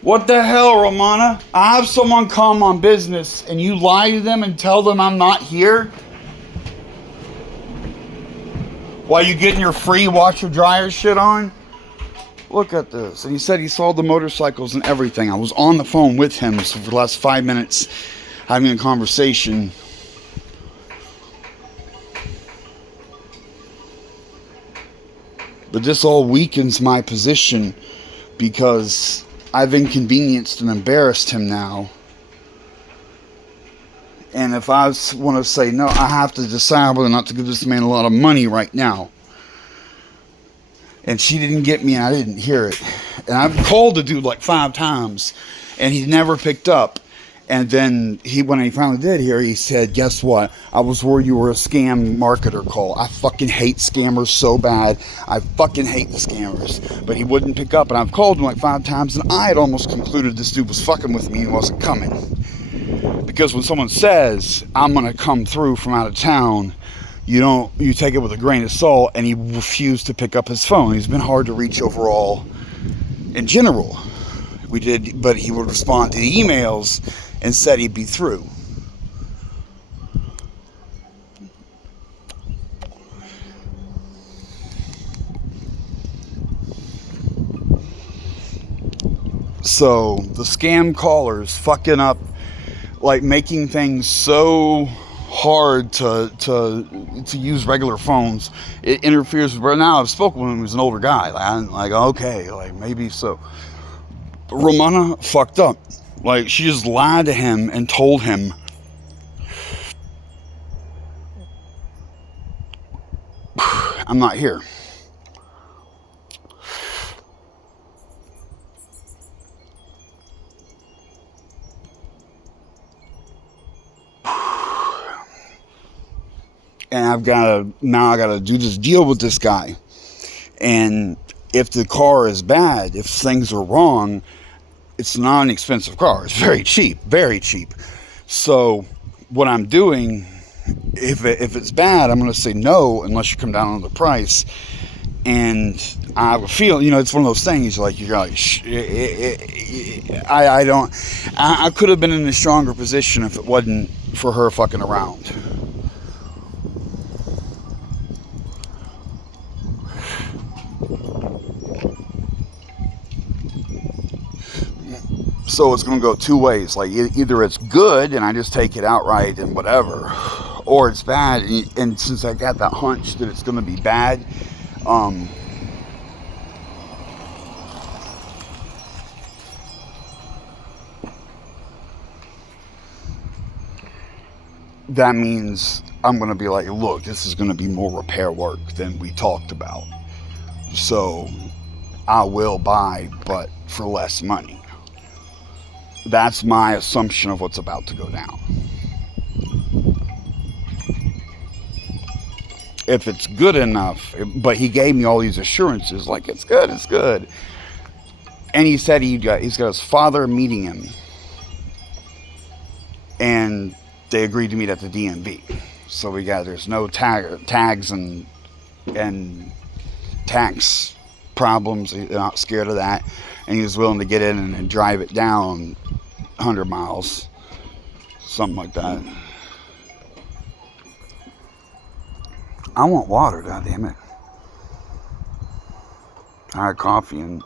What the hell, Romana? I have someone come on business and you lie to them and tell them I'm not here? While you getting your free washer dryer shit on? Look at this. And he said he saw the motorcycles and everything. I was on the phone with him for the last 5 minutes having a conversation. But this all weakens my position because I've inconvenienced and embarrassed him now. And if I want to say no, I have to decide whether or not to give this man a lot of money right now. And she didn't get me and I didn't hear it. And I've called the dude like 5 times and he never picked up. And then when he finally did hear, he said, guess what? I was worried you were a scam marketer call. I fucking hate scammers so bad. I fucking hate the scammers. But he wouldn't pick up. And I've called him like 5 times and I had almost concluded this dude was fucking with me and wasn't coming. Because when someone says, I'm going to come through from out of town, you take it with a grain of salt, and he refused to pick up his phone. He's been hard to reach overall in general. But he would respond to the emails and said he'd be through. So the scam callers fucking up, like making things so hard to use regular phones. It interferes with. But now I've spoken with him. He's an older guy. I'm like, okay, like maybe so. Romana fucked up. Like she just lied to him and told him I'm not here. And I gotta do this deal with this guy. And if the car is bad, if things are wrong, it's not an expensive car. It's very cheap, very cheap. So what I'm doing, if it's bad, I'm gonna say no unless you come down on the price. And I have a feel, it's one of those things like you're like, I could have been in a stronger position if it wasn't for her fucking around. So it's going to go 2 ways. Like either it's good and I just take it outright and whatever, or it's bad. And since I got that hunch that it's going to be bad, that means I'm going to be like, look, this is going to be more repair work than we talked about. So I will buy, but for less money. That's my assumption of what's about to go down. If it's good enough, but he gave me all these assurances, like it's good, it's good. And he said he's got his father meeting him. And they agreed to meet at the DMV. So there's no tags and tax problems. They're not scared of that. And he was willing to get in and drive it down 100 miles, something like that. I want water, goddammit. I had coffee and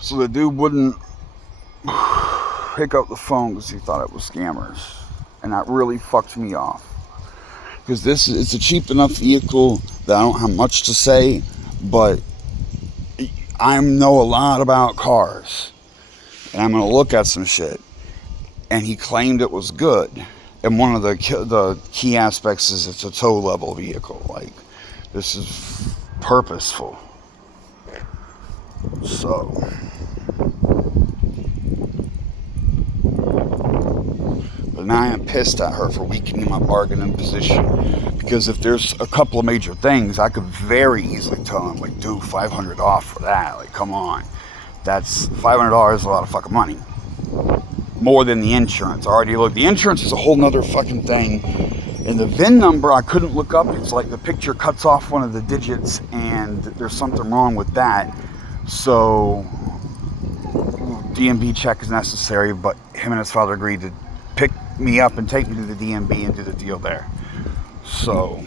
so the dude wouldn't pick up the phone because he thought it was scammers, and that really fucked me off. Because it's a cheap enough vehicle that I don't have much to say, but I know a lot about cars, and I'm gonna look at some shit. And he claimed it was good, and one of the key aspects is it's a tow level vehicle. Like this is purposeful. So. But now I am pissed at her for weakening my bargaining position, because if there's a couple of major things, I could very easily tell him, like, dude, $500 off for that. Like, come on. That's $500 is a lot of fucking money. More than the insurance. I already looked. The insurance is a whole nother fucking thing. And the VIN number I couldn't look up. It's like the picture cuts off one of the digits and there's something wrong with that. So DMV check is necessary, but him and his father agreed to pick me up and take me to the DMV and do the deal there. So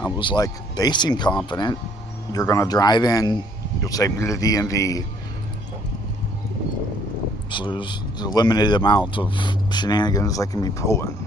I was like, they seem confident. You're gonna drive in, you'll take me to the DMV. So there's a limited amount of shenanigans I can be pulling.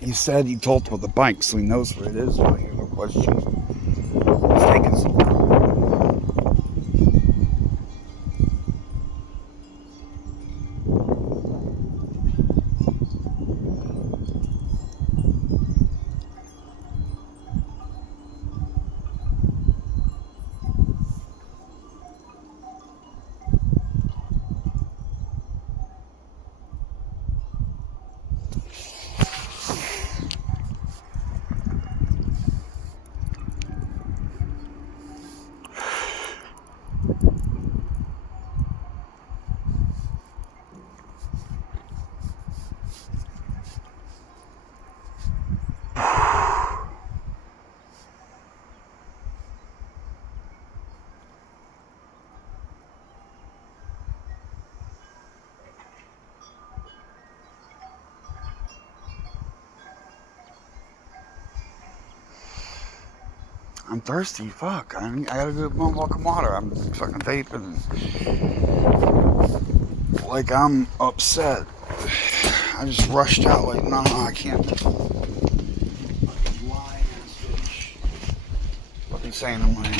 He said he told him about the bike, so he knows what it is. Really, no question. It's taking so long. I'm thirsty, fuck. I gotta go get one fucking water. I'm fucking vaping. Like, I'm upset. I just rushed out like, no, I can't. Fucking lying ass bitch. Fucking saying I'm lying.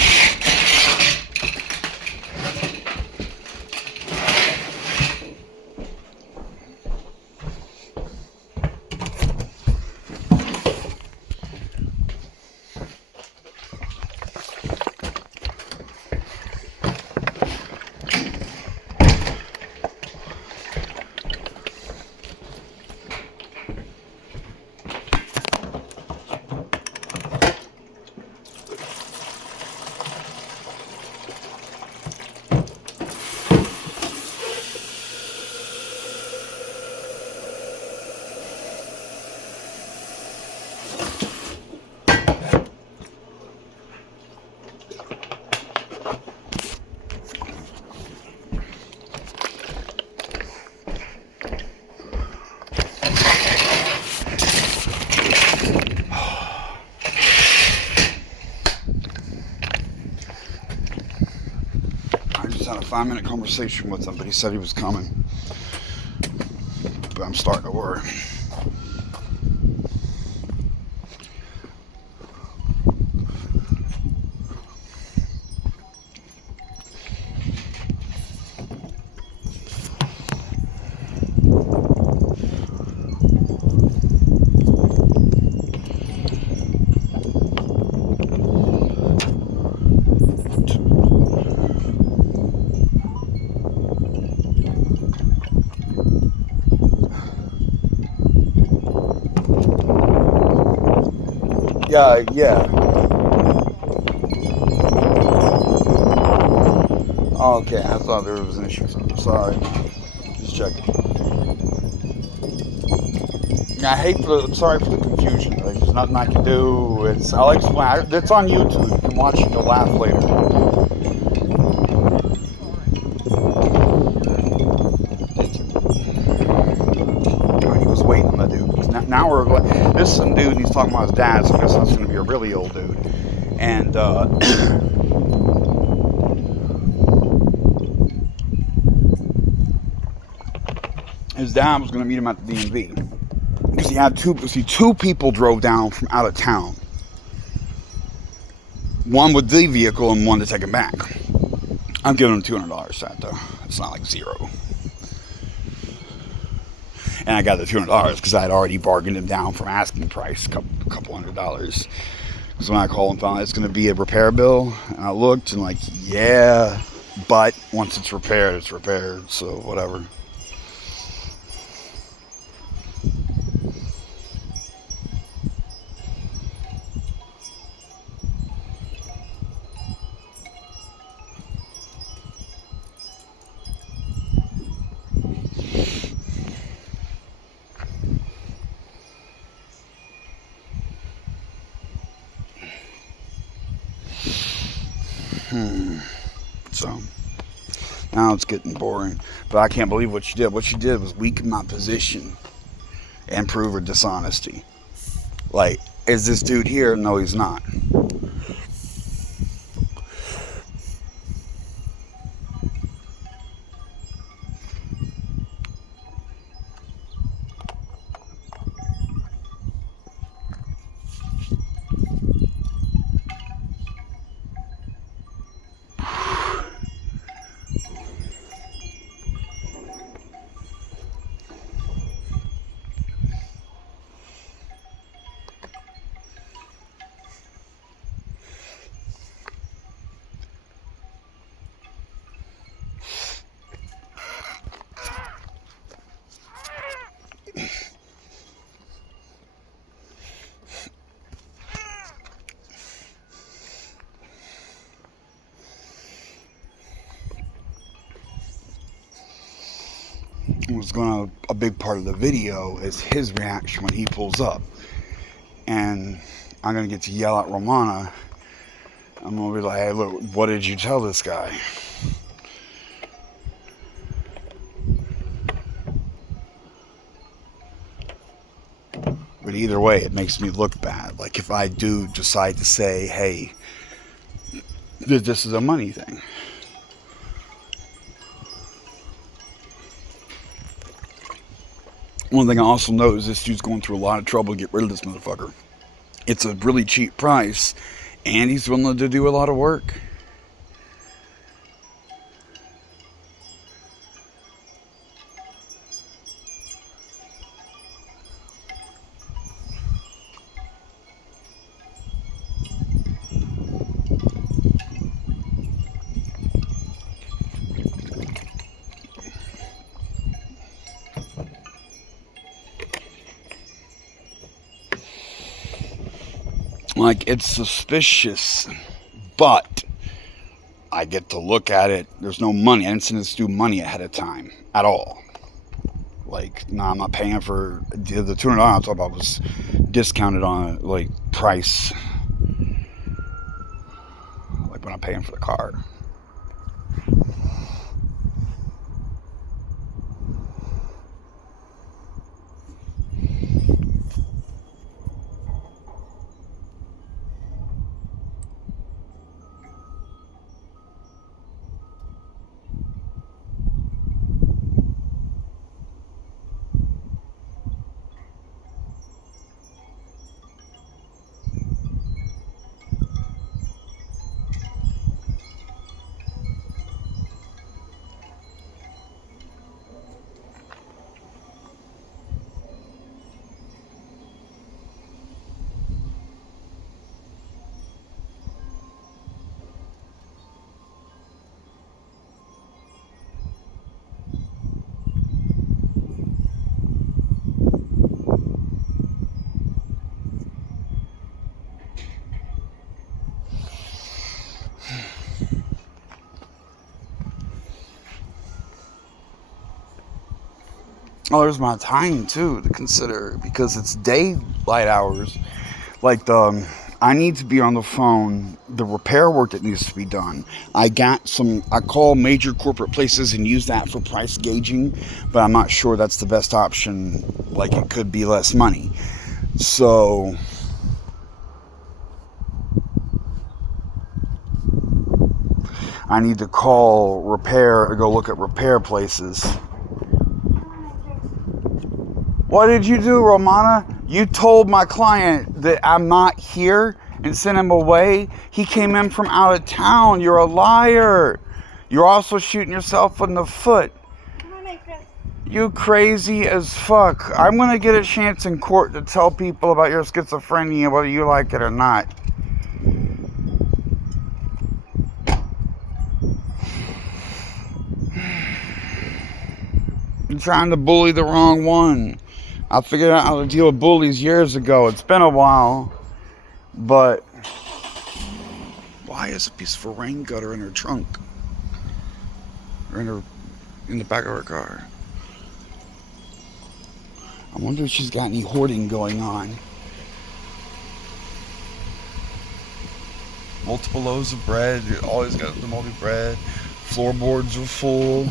Had a 5-minute conversation with him, but he said he was coming. But I'm starting to worry. Yeah. Oh, okay, I thought there was an issue. Sorry. Just checking. I'm sorry for the confusion. Like, there's nothing I can do. I'll explain. It's on YouTube. You can watch it. You'll laugh later. He was waiting on the dude. Now we're like, this is some dude and he's talking about his dad, so I guess that's going to be a really old dude. And his dad was going to meet him at the DMV. Because he had two people drove down from out of town. One with the vehicle and one to take him back. I'm giving him $200 for that, though. It's not like zero. And I got the $200 because I had already bargained him down from asking price, a couple $100. So when I called and found out it's going to be a repair bill, and I looked and like, yeah, but once it's repaired, so whatever. So now it's getting boring, but I can't believe what she did. What she did was weaken my position and prove her dishonesty. Like, is this dude here? No, he's not. What's going on, a big part of the video is his reaction when he pulls up. And I'm going to get to yell at Romana. I'm going to be like, hey, look, what did you tell this guy? But either way, it makes me look bad. Like if I do decide to say, hey, this is a money thing. One thing I also know is this dude's going through a lot of trouble to get rid of this motherfucker. It's a really cheap price, and he's willing to do a lot of work. Like, it's suspicious, but I get to look at it. There's no money. I didn't send this dude money ahead of time at all. Like, no, I'm not paying for the $200 I'm talking about was discounted on like price, like when I'm paying for the car. Oh, there's my time too to consider because it's daylight hours. Like I need to be on the phone. The repair work that needs to be done. I call major corporate places and use that for price gauging, but I'm not sure that's the best option. Like it could be less money. So I need to call repair to go look at repair places. What did you do, Romana? You told my client that I'm not here and sent him away. He came in from out of town. You're a liar. You're also shooting yourself in the foot. You crazy as fuck. I'm going to get a chance in court to tell people about your schizophrenia, whether you like it or not. You're trying to bully the wrong one. I figured out how to deal with bullies years ago. It's been a while. But why is a piece of a rain gutter in her trunk? Or in the back of her car? I wonder if she's got any hoarding going on. Multiple loaves of bread. Always got the moldy bread. Floorboards are full.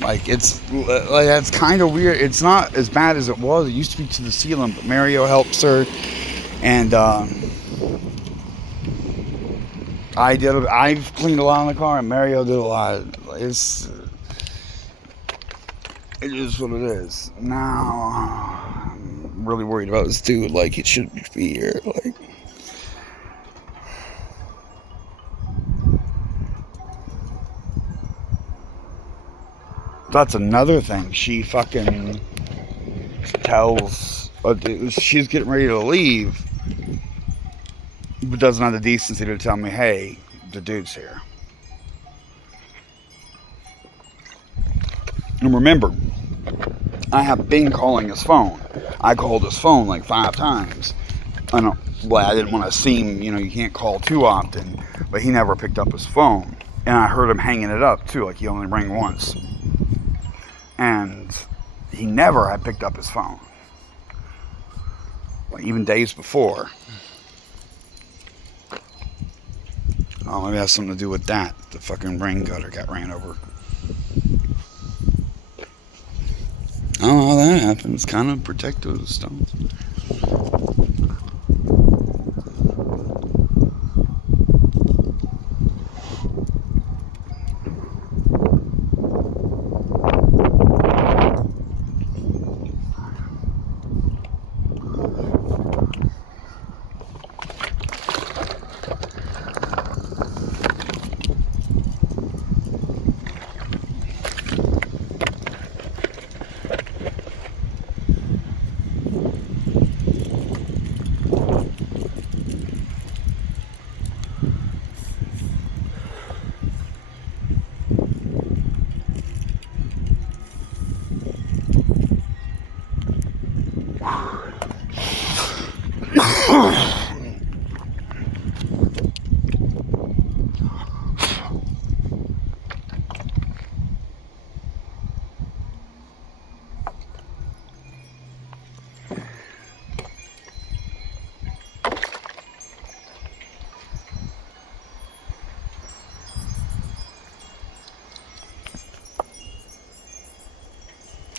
Like, that's kind of weird. It's not as bad as it was. It used to be to the ceiling, but Mario helps her. And I've cleaned a lot in the car, and Mario did a lot. It is what it is. Now, I'm really worried about this dude. Like, it shouldn't be here. Like, that's another thing. She fucking tells, she's getting ready to leave, but doesn't have the decency to tell me, hey, the dude's here. And remember, I have been calling his phone. I called his phone like 5 times. I didn't want to seem, you can't call too often, but he never picked up his phone. And I heard him hanging it up too, like he only rang once. And he never had picked up his phone. Like, even days before. Oh, maybe it has something to do with that. The fucking rain gutter got ran over. I don't know how that happened. It's kind of protective of the stones.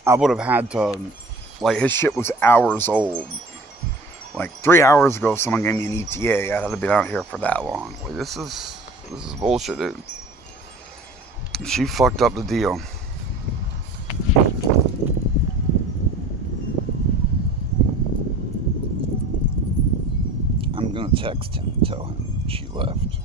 I would have had to, like, his shit was hours old. Like 3 hours ago, someone gave me an ETA. I had to be out here for that long. Like, this is bullshit, dude. She fucked up the deal. I'm gonna text him and tell him she left.